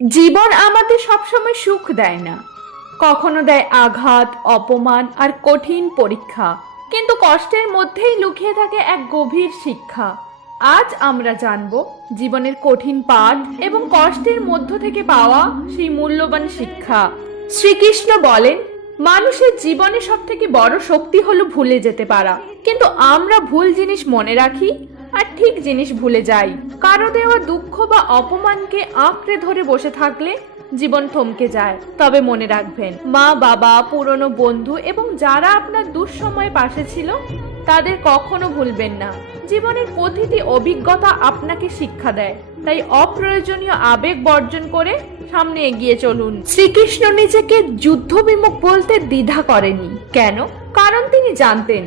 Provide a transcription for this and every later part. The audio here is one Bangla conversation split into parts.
জীবন আমাদের সবসময় সুখ দেয় না, কখনো দেয় আঘাত, অপমান আর কঠিন পরীক্ষা। কিন্তু কষ্টের মধ্যেই লুকিয়ে থাকে এক গভীর শিক্ষা। আজ আমরা জানব জীবনের কঠিন পাঠ এবং কষ্টের মধ্য থেকে পাওয়া সেই মূল্যবান শিক্ষা। শ্রীকৃষ্ণ বলেন, মানুষের জীবনে সব থেকে বড় শক্তি হলো ভুলে যেতে পারা। কিন্তু আমরা ভুল জিনিস মনে রাখি আর ঠিক জিনিস ভুলে যাই। কারো দেওয়া দুঃখ বা অপমানকে আঁকড়ে ধরে বসে থাকলে জীবন থমকে যায়। তবে মনে রাখবেন, মা বাবা, পুরনো বন্ধু এবং যারা আপনার দুঃসময়ে পাশে ছিল তাদের কখনো ভুলবেন না। জীবনের প্রতিটি অভিজ্ঞতা আপনাকে শিক্ষা দেয়, তাই অপ্রয়োজনীয় আবেগ বর্জন করে সামনে এগিয়ে চলুন। শ্রীকৃষ্ণ নিজেকে যুদ্ধবিমুখ বলতে দ্বিধা করেনি। কেন? কারণ তিনি জানতেন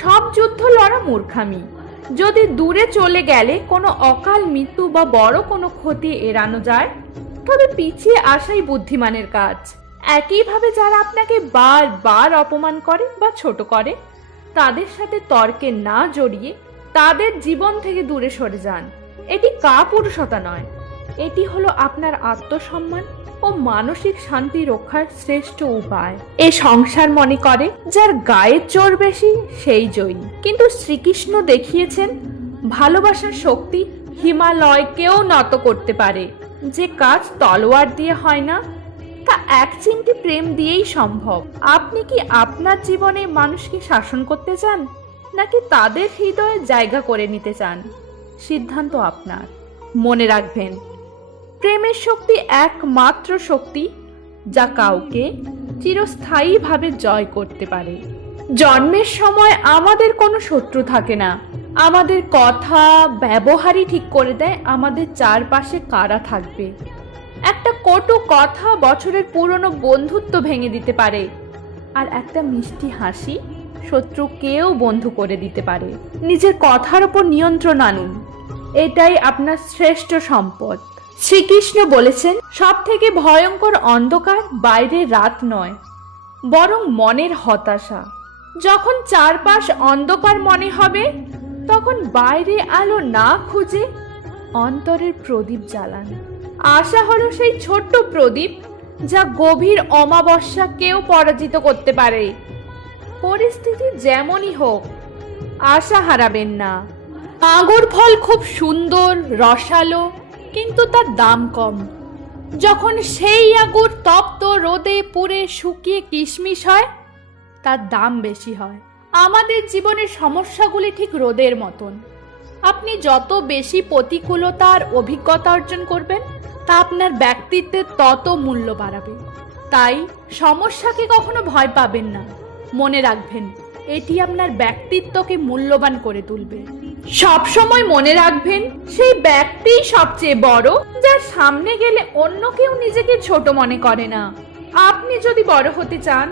সব যুদ্ধ লড়া মূর্খামি। যদি দূরে চলে গেলে কোনো অকাল মৃত্যু বা বড় কোনো ক্ষতি এড়ানো যায়, তবে পিছিয়ে আসাই বুদ্ধিমানের কাজ। একইভাবে যারা আপনাকে বারবার অপমান করে বা ছোট করে, তাদের সাথে তর্কে না জড়িয়ে তাদের জীবন থেকে দূরে সরে যান। এটি কাপুরুষতা নয়, এটি হলো আপনার আত্মসম্মান ও মানসিক শান্তি রক্ষার শ্রেষ্ঠ উপায়। এ সংসার মনে করে যার গায়ের জোর বেশি সেই জয়ী। কিন্তু শ্রীকৃষ্ণ দেখিয়েছেন ভালোবাসার শক্তি হিমালয়কেও নত করতে পারে। যে কাজ তলোয়ার দিয়ে হয় না, তা এক চিমটি প্রেম দিয়েই সম্ভব। আপনি কি আপনার জীবনে মানুষকে শাসন করতে চান, নাকি তাদের হৃদয়ে জায়গা করে নিতে চান? সিদ্ধান্ত আপনার। মনে রাখবেন, প্রেমের শক্তি একমাত্র শক্তি যা কাউকে চিরস্থায়ীভাবে জয় করতে পারে। জন্মের সময় আমাদের কোনো শত্রু থাকে না। আমাদের কথা, ব্যবহারই ঠিক করে দেয় আমাদের চারপাশে কারা থাকবে। একটা কটু কথা বছরের পুরনো বন্ধুত্ব ভেঙে দিতে পারে, আর একটা মিষ্টি হাসি শত্রুকেও বন্ধু করে দিতে পারে। নিজের কথার উপর নিয়ন্ত্রণ আনুন, এটাই আপনার শ্রেষ্ঠ সম্পদ। শ্রীকৃষ্ণ বলেছেন, সব থেকে ভয়ঙ্কর অন্ধকার বাইরের রাত নয়, বরং মনের হতাশা। যখন চারপাশ অন্ধকার মনে হবে, তখন বাইরে আলো না খুঁজে অন্তরের প্রদীপ জ্বালান। আশা হলো সেই ছোট্ট প্রদীপ যা গভীর অমাবস্যাকেও পরাজিত করতে পারে। পরিস্থিতি যেমনই হোক, আশা হারাবেন না। আঙুর ফল খুব সুন্দর, রসালো, কিন্তু তার দাম কম। যখন সেই আঙুর তপ্ত রোদে পুড়ে শুকিয়ে কিশমিশ হয়, তার দাম বেশি হয়। আমাদের জীবনের সমস্যাগুলি ঠিক রোদের মতন। আপনি যত বেশি প্রতিকূলতার অভিজ্ঞতা অর্জন করবেন, তা আপনার ব্যক্তিত্বের তত মূল্য বাড়াবে। তাই সমস্যাকে কখনো ভয় পাবেন না। মনে রাখবেন, এটি আপনার ব্যক্তিত্বকে মূল্যবান করে তুলবে। সব সময় মনে রাখবেন, সেই ব্যক্তিই সবচেয়ে বড় যার সামনে গেলে অন্য কেউ নিজেকে ছোট মনে করে না। আপনি যদি বড় হতে চান,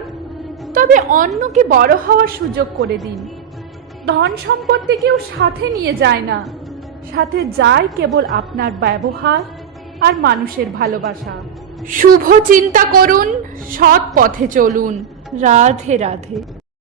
তবে অন্যকে বড় হওয়ার সুযোগ করে দিন। ধন সম্পত্তি কেউ সাথে নিয়ে যায় না, সাথে যায় কেবল আপনার ব্যবহার আর মানুষের ভালোবাসা। শুভ চিন্তা করুন, সৎ পথে চলুন। রাধে রাধে।